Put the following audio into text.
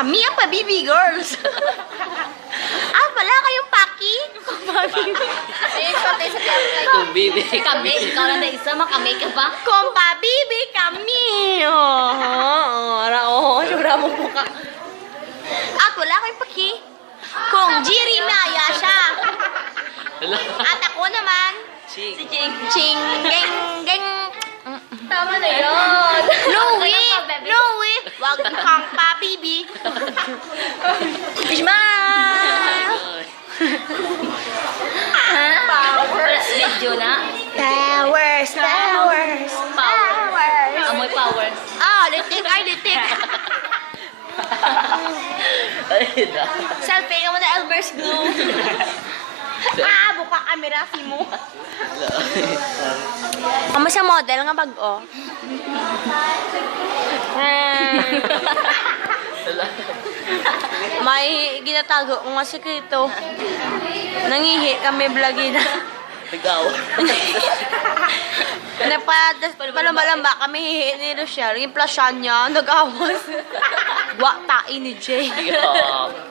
Kami ang Pabibi Girls. Pala kayong Paki? Ayun, pati sa kaya. Kung bibi. Kami, ikaw lang na isa, makamay ka pa. Kung Pabibi kami. Sura mo po ka. At wala kayong Paki. Kung Jiri Maya siya. At ako naman, Ching. Si Jing. Ching, geng, geng. Tama na yun. Louie! Louie! Wag kang Pabibi. Smile! Powers. Video na. Powers, powers, powers. Amoy powers. Litik, ay litik. Ayun na. Selfie ka mo na Elmer's glue. Buka kamera, si mo. Amo sa model nga bag-o. May ginatago ko nga sekreto. Nangihi kami vlogin na. Ikaw. Palamba-lamba kami hihi ni Rochelle. Yung plasyan niya, nag-awas. Gwa tain ni Jay. Ikaw.